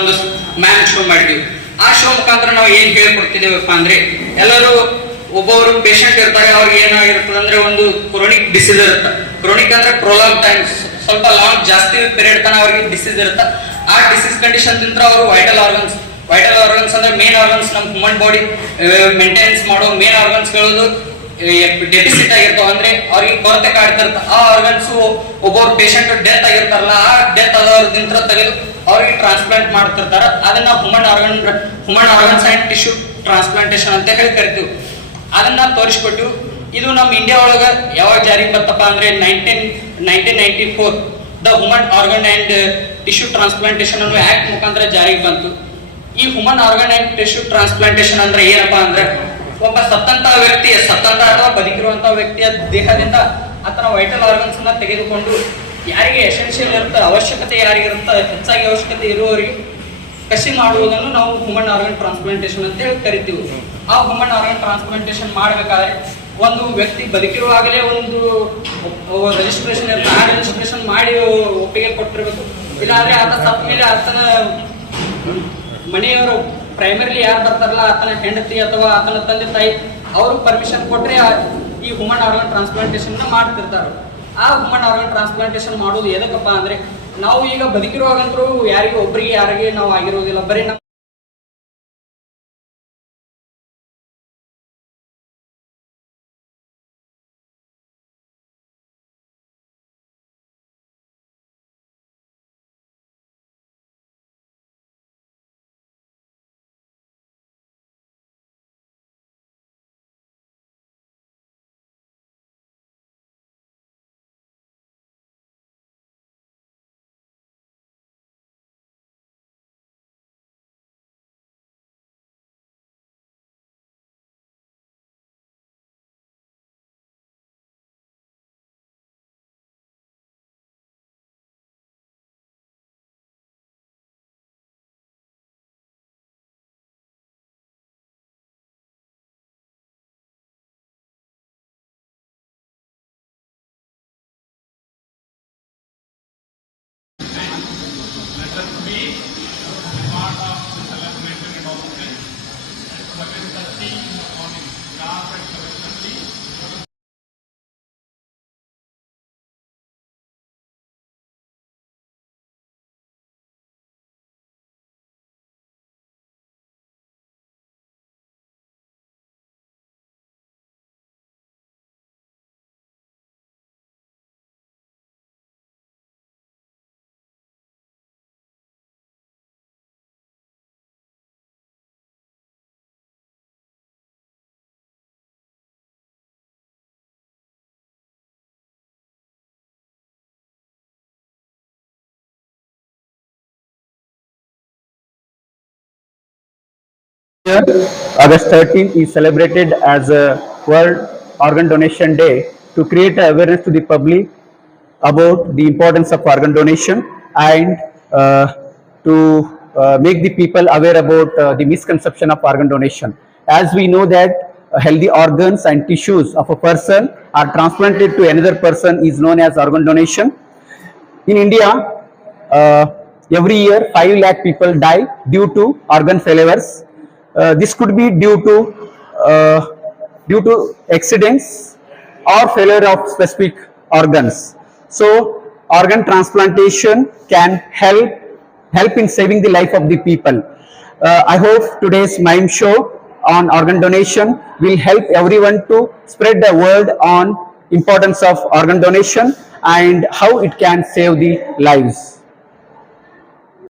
ಒಂದು man show ಮಾಡಿದೀವಿ. ಆ ಶೋ ಮುಖಾಂತರ ನಾವು ಏನ್ ಹೇಳ್ಕೊಡ್ತಿದ್ದೇವಪ್ಪ ಅಂದ್ರೆ, ಎಲ್ಲರೂ ಒಬ್ಬೊಬ್ರು ಪೇಷಂಟ್ ಇರ್ತಾರೆ, ಅವ್ರಿಗೆ ಏನಾಗಿರ್ತದೆ ಅಂದ್ರೆ ಒಂದು ಕ್ರೋನಿಕ್ ಡಿಸೀಸ್ ಇರುತ್ತೆ. ಕ್ರೋನಿಕ್ ಅಂದ್ರೆ ಪ್ರೊಲಾಂಗ್ ಟೈಮ್, ಸ್ವಲ್ಪ ಲಾಂಗ್ ಜಾಸ್ತಿ ಪೀರಿಯಡ್ ತನ ಅವ್ರಿಗೆ ಡಿಸೀಸ್ ಇರುತ್ತೆ. ಆ ಡಿಸೀಸ್ ಕಂಡೀಷನ್ ದಿಂದ ಅವರು ವೈಟಲ್ ಆರ್ಗನ್ಸ್ ಅಂದ್ರೆ ಮೇನ್ ಆರ್ಗನ್ಸ್, ನಮ್ಮ ಹ್ಯೂಮನ್ ಬಾಡಿ ಮೇಂಟೆನೆನ್ಸ್ ಮಾಡೋ ಮೇನ್ ಆರ್ಗನ್ಸ್ ಗಳು ಡೆಫಿಸಿಟ್ ಆಗಿರ್ತಾವ, ಅಂದ್ರೆ ಅವ್ರಿಗೆ ಕೊರತೆ ಕಾಡ್ತಿರ್ತ. ಆ ಆರ್ಗನ್ಸ್ ಒಬ್ಬೊಬ್ರು ಪೇಷಂಟ್ ಡೆತ್ ಆಗಿರ್ತಾರಲ್ಲ, ಆ ಡೆತ್ ಆದವ್ರದಿಂದ ತೆಗೆದು ಅವ್ರಿಗೆ ಟ್ರಾನ್ಸ್ಪ್ಲಾಂಟ್ ಮಾಡ್ತಿರ್ತಾರ. ಅದನ್ನ human organs and tissue transplantation ಅಂತ ಹೇಳಿ ಕರಿತೀವಿ. ಅದನ್ನ ತೋರಿಸ್ಕೊಟ್ಟು ಇದು ನಮ್ಮ ಇಂಡಿಯಾ ಒಳಗ ಯಾವಾಗ ಜಾರಿಗೆ ಬರ್ತಪ್ಪ ಅಂದ್ರೆ 1994 the human organ and tissue transplantation ಅನ್ನೋ ಆಕ್ಟ್ ಮುಖಾಂತರ ಜಾರಿಗೆ ಬಂತು. ಈ human organ and tissue transplantation ಅಂದ್ರೆ ಏನಪ್ಪಾ ಅಂದ್ರೆ, ಒಬ್ಬ ಸತ್ತಂತ ಅಥವಾ ಬದುಕಿರುವಂತಹ ವ್ಯಕ್ತಿಯ ದೇಹದಿಂದ ಆತನ ವೈಟಲ್ ಆರ್ಗನ್ಸ್ ಅನ್ನ ತೆಗೆದುಕೊಂಡು ಯಾರಿಗೆ ಎಸೆನ್ಷಿಯಲ್ ಇರುತ್ತೆ, ಅವಶ್ಯಕತೆ ಯಾರಿಗಿರುತ್ತೆ, ಹೆಚ್ಚಾಗಿ ಅವಶ್ಯಕತೆ ಇರುವವರಿಗೆ ಕಸಿ ಮಾಡುವುದನ್ನು ನಾವು ಹ್ಯೂಮನ್ ಆರ್ಗನ್ ಟ್ರಾನ್ಸ್ಪ್ಲಾಂಟೇಶನ್ ಅಂತ ಹೇಳಿ ಕರಿತೀವಿ. ಆ ಹ್ಯೂಮನ್ ಆರ್ಗನ್ ಟ್ರಾನ್ಸ್ಪ್ಲಾಂಟೇಶನ್ ಮಾಡಬೇಕಾದ್ರೆ ಒಂದು ವ್ಯಕ್ತಿ ಬದುಕಿರುವಾಗಲೇ ಒಂದು ರಿಜಿಸ್ಟ್ರೇಷನ್ ಇರುತ್ತೆ. ಆ ರಿಜಿಸ್ಟ್ರೇಷನ್ ಮಾಡಿ ಒಪ್ಪಿಗೆ ಕೊಟ್ಟಿರ್ಬೇಕು. ಇಲ್ಲಾಂದ್ರೆ ಆತ ಸತ್ತ ಮೇಲೆ ಆತನ ಮನೆಯವರು ಪ್ರೈಮರಿಲಿ ಯಾರು ಬರ್ತಾರಲ್ಲ, ಆತನ ಹೆಂಡತಿ ಅಥವಾ ಆತನ ತಂದೆ ತಾಯಿ, ಅವರು ಪರ್ಮಿಷನ್ ಕೊಟ್ರೆ ಈ ಹ್ಯೂಮನ್ ಆರ್ಗನ್ ಟ್ರಾನ್ಸ್ಪ್ಲಾಂಟೇಶನ್ ಮಾಡ್ತಿರ್ತಾರೆ. ಆ ಹ್ಯೂಮನ್ ಆರ್ಗನ್ ಟ್ರಾನ್ಸ್ಪ್ಲಾಂಟೇಶನ್ ಮಾಡೋದು ಎದಕ್ಕಪ್ಪ ಅಂದ್ರೆ, ನಾವು ಈಗ ಬದುಕಿರುವಾಗಂತರೂ ಯಾರಿಗೆ ಒಬ್ಬರಿಗೆ ಯಾರಿಗೆ ನಾವು ಆಗಿರೋದಿಲ್ಲ, ಬರೀ ನಮ್ಮ August 13th is celebrated as a World Organ Donation Day to create awareness to the public about the importance of organ donation and to make the people aware about the misconception of organ donation. As we know that healthy organs and tissues of a person are transplanted to another person is known as organ donation. In India, every year 5 lakh people die due to organ failures. This could be due to accidents or failure of specific organs. So organ transplantation can help in saving the life of the people. I hope today's mime show on organ donation will help everyone to spread the word on importance of organ donation and how it can save the lives.